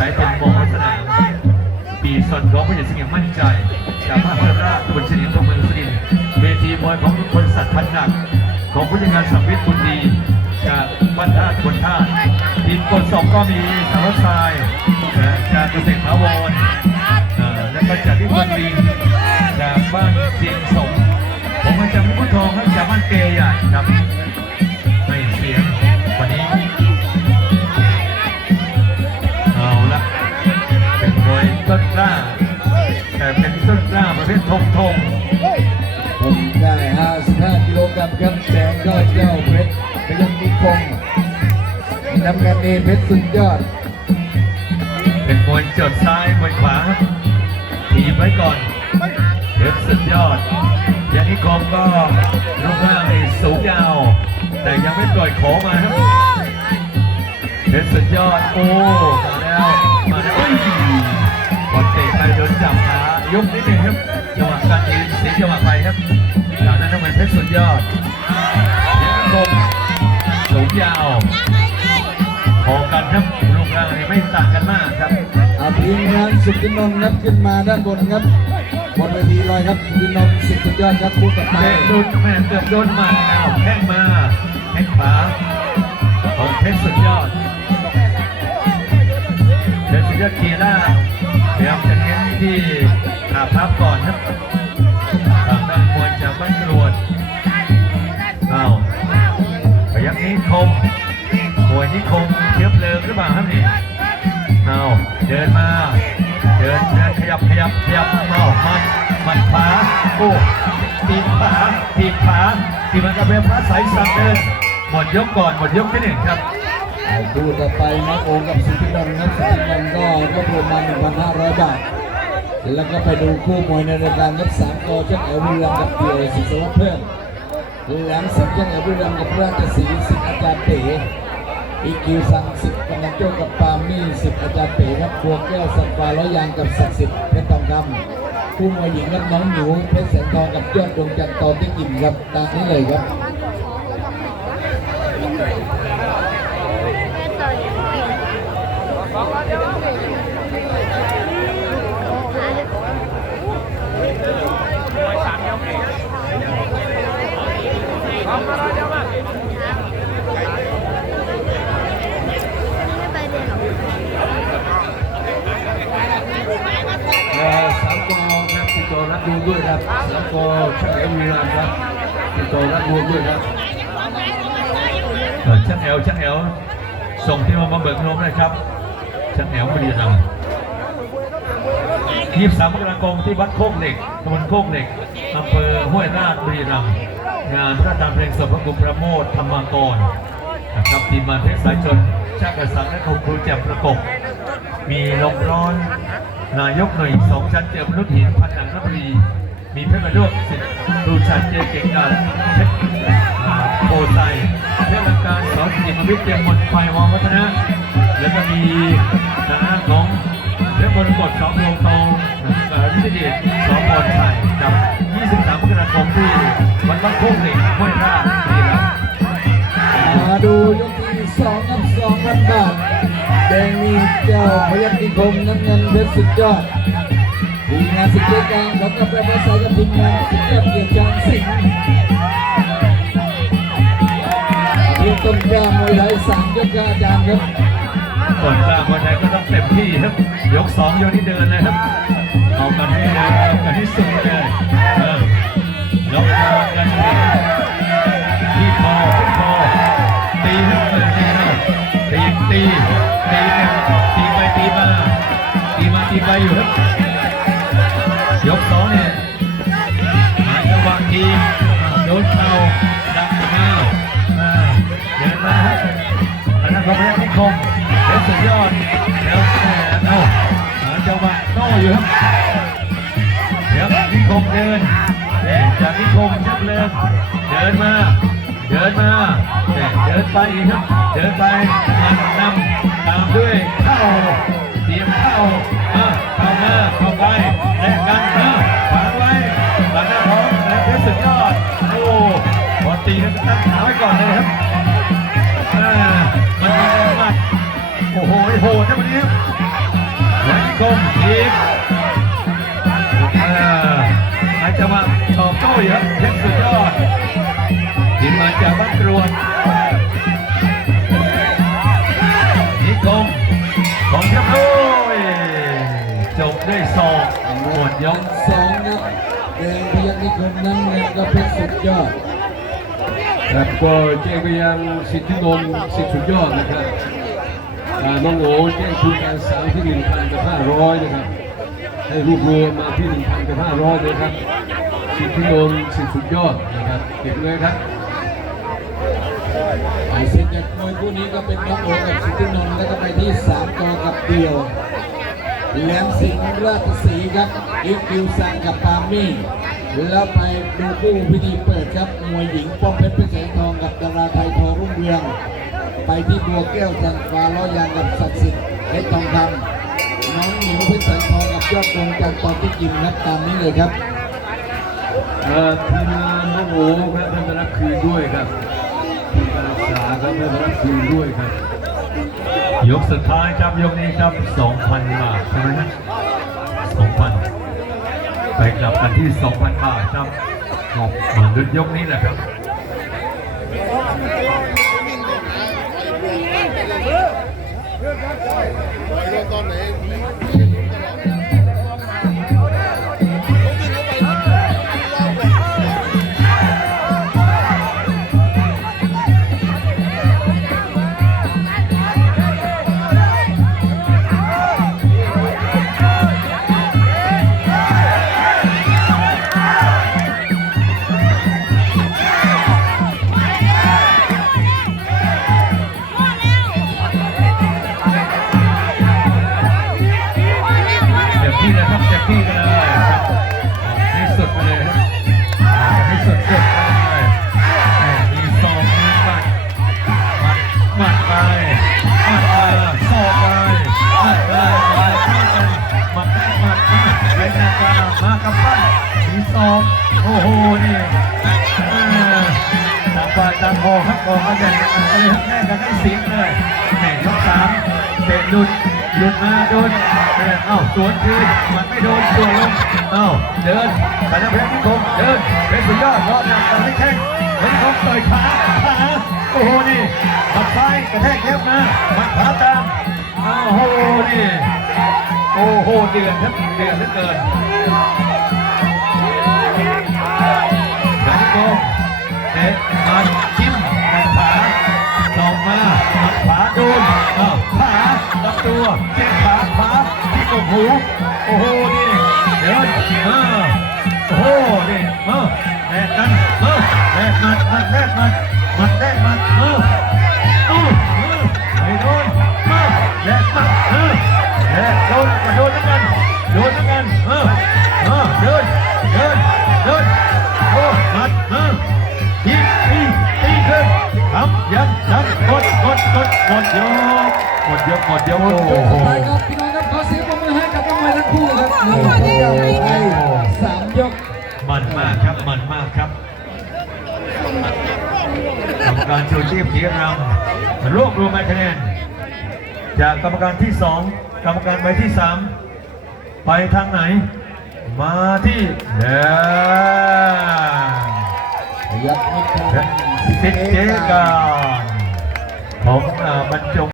ช้เป็นหมอสนามปีส่วนของผู้ใหญ่เสงี่ยมมั่นใจจากภาคเพื่อราชบนเฉลียงตัวเมืองสุรินทร์เวทีมวยของทุกคนสัตว์พันหนัก ของผู้จัดการสัมวิทย์บุญดีจากบ้านท่าตุนท่าทีมกดสองก็มีสารทรายนะจากเกษตรถาวรเอ่อและก็จากที่เมืองลิงจากบ้านเชียงสงผมมาจากมุกทองครับจากบ้านเกยใหญ่ครับ ต้นกล้า แต่เป็นต้นกล้าประเภททงทงผมได้55กิโลกรัมครับแสงยอดเจ้าเพชรพยัญชนะคงน้ำเงินเอเพชรสุดยอด เป็นมวยจดซ้ายมวยขวาทีบไว้ก่อนเพชรสุดยอดอย่างนี้คมก็รูปร่างนี่สูงยาว แต่ยังไม่ปล่อยโขมาครับเพชรสุดยอด โอ้ มาแล้ว มาแล้วอุ้ย บอลเตะไปโดนจับขายกนิดนึงครับจังหวะการยืนเสียจังหวะไปครับจากนั้นทำไมเพชรสุดยอดยังคมสูงยาวพอกันครับรูปร่างนี่ไม่ต่างกันมากครับอาทีมงานสุกินนนท์ครับขึ้นมาด้านบนครับบนเวทีลอยครับสุกินนนท์สุดยอดครับคู่กับไทเตะยโดนแม่เกือบโดนหมัดอ้าวแข้งมาแข้งขวาของเพชรสุดยอดเพชรสุดยอดเกียร่ นี้คมมวยนี้คมเชื้อเพลิงหรือเปล่าครับนี่เอาเดินมา เดินเดินขยับขยับขยับเอามันมันขวาโอ้ตีขวาตีขวาตีมันกระเบนฟ้าใสสับเดินหมดยกก่อนหมดยกที่หนึ่งครับคู่ต่อไปนะโอกับสุกินนนท์ครับสุกินนนท์ก็รวบรวมมา1,500 บาท แล้วก็ไปดูคู่มวยในรายการครับสามกอเจ้าเอ๋วิลำกับเดียวสิสวัสดิ์เพิ่ม แหลมสิงห์เจ้าเอ๋วิลำกับราชสีสิทธิ์อาจารย์เต๋อีคิวสังสิบกำลังโจ้กับปามี่สิบอาจารย์เป๋ครับบัวแก้วสัตว์ปลาร้อยยางกับศักดิ์สิทธิ์เพชรทองคำคู่มวยหญิงครับน้องหนูเพชรแสงทองกับยอดดวงจันทร์ตอที่กิ่มครับตามนี้เลยครับ เอ่อสามกอครับติดต่อ รับดูด้วยครับสามกอช่างเอลวีรามครับติดต่อรับดูด้วยครับเอ่อช่างแอลช่างแอลส่งที่มามาเบิกลมเลยครับช่างแอลบุรีรัมย์ยี่สิบสามมกราคมที่วัดโคกเหล็กตำบลโคกเหล็กอำเภอห้วยราชบุรีรัมย์งานพระราชทาเพลงสดพระกุมประโมทธรรมากรนะครับทีมงานเพชรสายชนชาติกษัตริย์และครูครูแจ่มประกบมีลมร้อน นายกหน่วยสองชั้นเจอมนุษย์หินพันหนังนบรี มีเพชรมาด้วยสิทธิ์ดูชันเจอเก่งดันเพชรโพไซเพชรลังการสอนสิริวิทย์เตรียงมนไฟวองวัฒนะแล้วก็มีทางด้านของเพชรมรกตสองดวงทองสารวิทยเดชสองบอลไทยกับ 23มกราคมที่วัดบ้านโคกเหล็กห้วยราช คมน้ำเงินเพชรสุดยอดทีมงานสิทธิ์กลางของกาแฟภาษากับทีมงานสุดยอดเกียรติจางสิงห์ทีมต้นกล้ามวยไทยสามยกครับอาจารย์ครับคนกล้าคนไหนก็ต้องเต็มที่ครับ ยกสองยกที่เดินเลยครับ เอากันให้เลยเอากันให้สุดเลยเออยกคอกันเลยที่คอที่คอตีครับเออตีครับตีตี ตีมาตีไปอยู่ครับยกสองเนี่ยหาจังหวะทีมโดนเข่าดักข้าวอ่าเดินมาครับอันนั้นเขาพยักนิคมเป็นสุดยอดแล้วแหมเอาหาจังหวะโต้อยู่ครับเดี๋ยวนิคมเดินเนี่ยจากนิคมชักเลิกเดินมาเดินมาเนี่ยเดินไปอีกครับ เดินไปมันนำตามด้วยเข้า สียงเข้าอะเข้ามาเข้าไปแลกกันอะขวางไว้หลังหน้าท้องและเพชรสุดยอดโอ้บอลตีแล้ตั้งขาไว้ก่อนเลยครับอ่ามันมีแรงมากโอ้โหโหดนะวันนี้ ยกสองครับแดงพยัคฆ์นิคมน้ำเงินก็เพชรสุดยอดครับก็แจ้งไปยังสิทธินนท์สิทธิสุดยอดนะครับอ่าน้องโอ๋แจ้งทุนการศึกษาที่หนึ่งพันกับห้าร้อยนะครับให้รวบรวมมาที่หนึ่งพันกับห้าร้อยนะครับสิทธินนท์สิทธิสุดยอดนะครับเก็บเลยครับไอเส้นจากมวยคู่นี้ก็เป็นน้องโอกับสุทธินนท์แล้วก็ไปที่สามกอกับเดียว แหลมสิงห์ราชสีครับอีคิวซังกับปามี่ แล้วไปดูคู่พิธีเปิดครับมวยหญิงป้อมเพชรพิเศษทองกับดาราไทยทองรุ่งเรือง ไปที่บัวแก้วจันฟ้าล้อยางกับศักดิ์สิทธิ์เพชรทองคำน้องหมิวเพชรแสงทองกับยอดดวงจันทร์ตอนที่กินครับตามนี้เลยครับเอ่อทีมงานน้องโอ๋ครับท่านรับคืนด้วยครับทีมการศึกษาครับท่านรับคืนด้วยครับ ยกสุดท้ายครับยกนี้ครับ 2,000 บาทใช่ไหมฮะ2,000 ไปกลับกันที่ 2,000 บาทครับครับเหมือนยกนี้แหละครับเที่นะครับเต็มที่กันเลยครับให้สุดไปเลยครับให้สุดสุดไปเลยมีซองมีหมัดหมัดหมัดไปหมัดไปซอกไปหมัดไปไปเข้าไปหมัดหมัดหมัดไปหน้ากามากับปั้นมีซองโอ้โหนี่ต่างฝ่ายต่างโอครับโอก็ยังเลยครับแม่กันได้เสียงเลยแม่ยกสามเตะหลุด หลุดมาโดนเอ้าสวนคืนมันไม่โดนตัวลงเอ้าเดินไปแล้วเพชรนิคมเดินเพชรสุดยอดรอดหนักตอนนี้แข้งเพชรนิคมต่อยขาขาโอ้โหนี่หมัดซ้ายกระแทกเย็บมาหมัดขวาตามโอ้โหนี่โอ้โหเดือดครับเดือดเหลือเกินเพชรนิคมเตะ ที่กกหูโอ้โหนี่เดินมาโอ้โหนี่มาแลกกันมาแลกมัดหมัดแลกหมัดหมัดแลกหมัดมาอู้มาไม่โดนมาแลกหมัดมาแลกโดนก็โดนทั้งกันโดนทั้งกันมามาเดินเดินเดินโอ้หมัดมาตีตีตีขึ้นทำยันยันกดกดกดหมดยกหมดยกหมดยกหมดยโอ้โห คู่ครับหนึ่งสองสามยกมันมากครับมันมากครับกรรมการชูชีพสีรำรวบรวมคะแนนจากกรรมการที่สองกรรมการใบที่สามไปทางไหน มาที่แดงยักษ์นิคมสิเจการของอ่าบรรจง